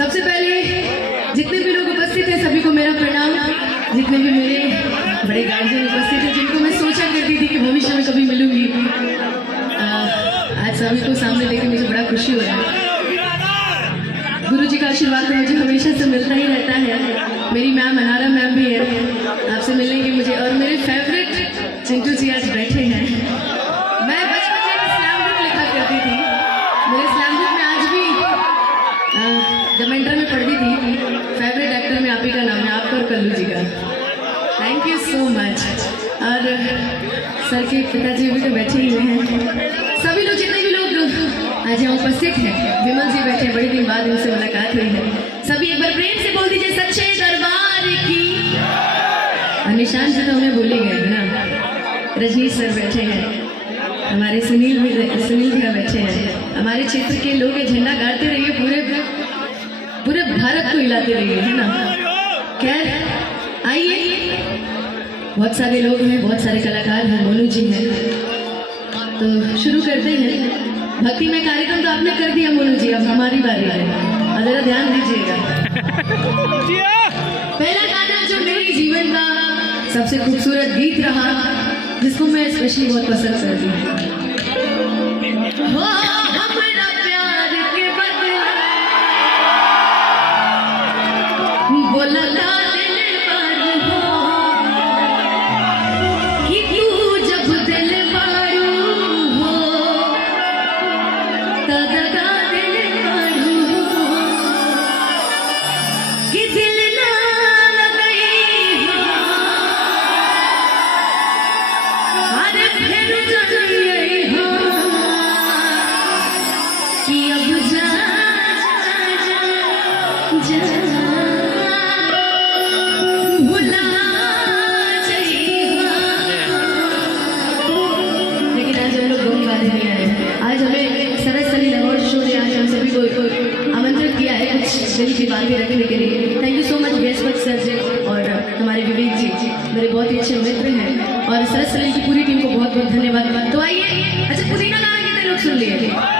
सबसे पहले जितने भी लोग उपस्थित हैं सभी को मेरा प्रणाम। जितने भी मेरे बड़े गार्जियन उपस्थित हैं जिनको मैं सोचा करती थी कि भविष्य में कभी मिलूंगी, आज सभी को सामने देखे मुझे बड़ा खुशी हो रहा है। गुरु जी का आशीर्वाद तो मुझे हमेशा से मिलता ही रहता है। मेरी मैम अनारा मैम भी है, आपसे मिलेंगे मुझे। और मेरे फेवरेट चिंटू जी आज बैठे हैं। मैं बचपन से स्लैम बुक लिखा करती थी। मेरे स्लैम बुक में आज भी जब मैं इंटर में पढ़ती थी फेवरेट एक्टर में आप ही का नाम है, आपका और कल्लू जी का। Thank you so much. और सर के पिताजी भी तो बैठे ही हुए हैं। सभी लोग जितने भी लोग आज यहाँ उपस्थित हैं, विमल जी बैठे, बड़े दिन बाद उनसे मुलाकात हुई है। सभी एक बार प्रेम से बोल दीजिए सच्चे दरबार की। और निशान जी तो हमें भूल ही गए ना। रजनीश सर बैठे हैं, हमारे सुनील भैया बैठे हैं। हमारे क्षेत्र के लोग झंडा गाड़ते रहिए, पूरे भारत को हिलाते रहिए, है ना। खैर आइए, बहुत सारे लोग हैं, बहुत सारे कलाकार हैं, मोनू जी हैं, तो शुरू करते हैं। भक्ति में कार्यक्रम तो आपने कर दिया मोनू जी, अब हमारी बारी है, जरा ध्यान दीजिएगा। पहला गाना जो मेरे जीवन का सबसे खूबसूरत गीत रहा, जिसको मैं स्पेशली बहुत पसंद करती हूँ। आमंत्रित किया है कुछ दिल की बातें रखने के लिए। Thank you so much Brihaspati sir ji और हमारे विवेक जी, मेरे बहुत ही अच्छे मित्र हैं। और सरस सलील की पूरी टीम को बहुत बहुत धन्यवाद। तो आइए, अच्छा पुदीना गाना कितने लोग सुन लिए थे?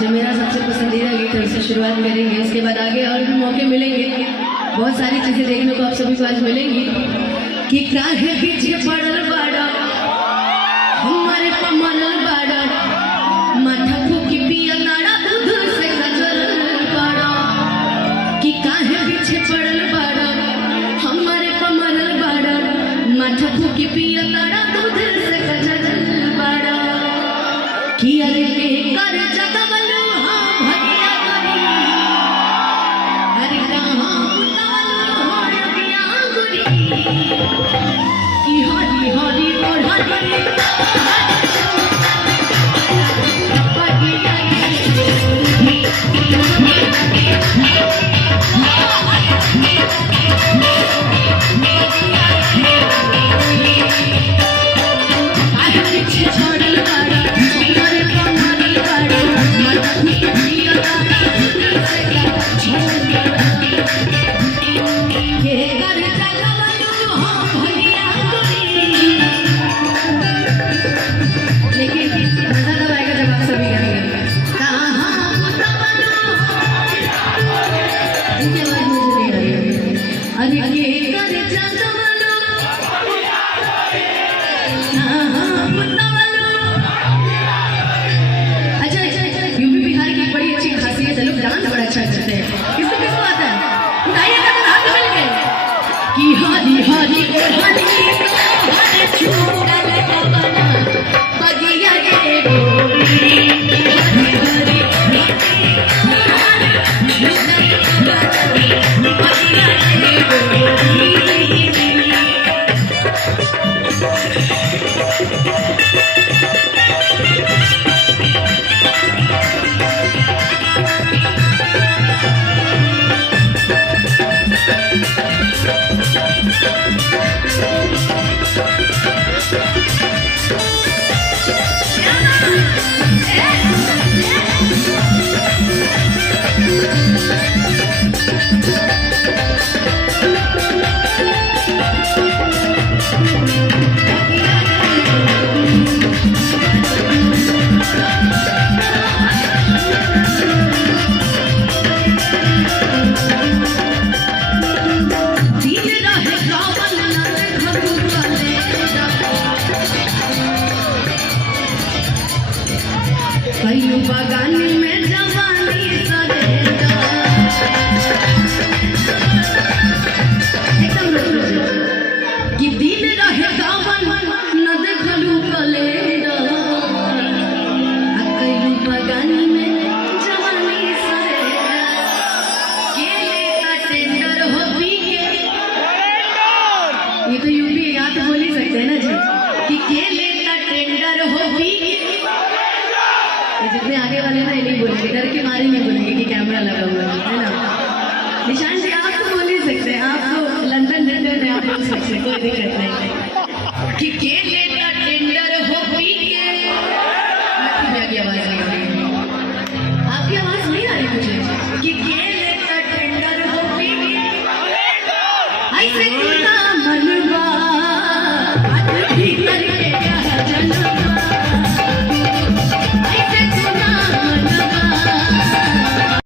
जो मेरा सबसे पसंदीदा गीत है उससे शुरुआत करेंगे। इसके बाद आगे और भी मौके मिलेंगे, बहुत सारी चीजें देखने को आप सभी को आज मिलेंगी। कि काहे पीछे पड़ल बाड़ा हमारे पमरल बाड़ा, माथा फूकी पिया ताड़ा दूध से कजरल बाड़ा। कि काहे पीछे पड़ल बाड़ा हमारे पमरल बाड़ा, माथा फूकी पिया ताड़ा दूध से कजरल बाड़ा। कि अरे के कर जगह ये जितने आगे वाले ना ये नहीं बोलेंगे, डर के मारे नहीं बोलेंगे कि कैमरा लगा हुआ है ना। निशान जी आप तो बोल ही सकते हैं, आप तो लंदन रहते हैं, आप बोल सकते हैं, कोई दिक्कत नहीं। कि केले का टेंडर हो पी के, आपकी आवाज नहीं आ रही, आपकी आवाज नहीं आ रही मुझे। कि केले का टेंडर हो पी के, ऐसे